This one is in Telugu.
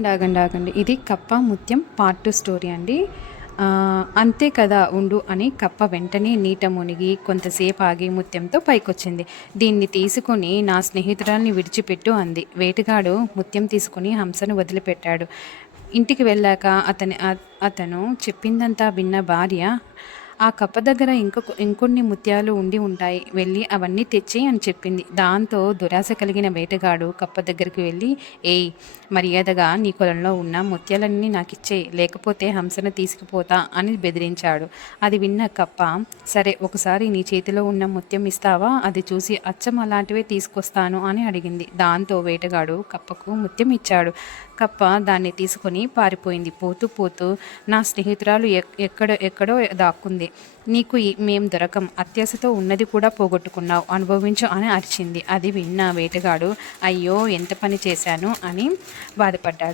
ఆగండి ఆగండి ఇది కప్ప ముత్యం పార్ట్ 2 స్టోరీ అండి. అంతే కదా ఉండు అని కప్ప వెంటనే నీట మునిగి కొంతసేపు ఆగి ముత్యంతో పైకొచ్చింది. దీన్ని తీసుకుని నా స్నేహితురాల్ని విడిచిపెట్టు అంది. వేటగాడు ముత్యం తీసుకుని హంసను వదిలిపెట్టాడు. ఇంటికి వెళ్ళాక అతను చెప్పిందంతా విన్న భార్య, ఆ కప్ప దగ్గర ఇంకొన్ని ముత్యాలు ఉండి ఉంటాయి, వెళ్ళి అవన్నీ తెచ్చి అని చెప్పింది. దాంతో దురాశ కలిగిన వేటగాడు కప్ప దగ్గరికి వెళ్ళి, ఏయ్, మర్యాదగా నీ కొలంలో ఉన్న ముత్యాలన్నీ నాకిచ్చేయి, లేకపోతే హంసను తీసుకుపోతా అని బెదిరించాడు. అది విన్న కప్ప, సరే, ఒకసారి నీ చేతిలో ఉన్న ముత్యం ఇస్తావా, అది చూసి అచ్చం అలాంటివే తీసుకొస్తాను అని అడిగింది. దాంతో వేటగాడు కప్పకు ముత్యం ఇచ్చాడు. కప్ప దాన్ని తీసుకుని పారిపోయింది. పోతూ పోతూ, నా స్నేహితురాలు ఎక్కడో దాక్కుంది, నీకు మేం దొరకం, అత్యాశతో ఉన్నది కూడా పోగొట్టుకున్నావు, అనుభవించు అని అరిచింది. అది విన్న వేటగాడు, అయ్యో, ఎంత పని చేశాను అని బాధపడ్డాడు.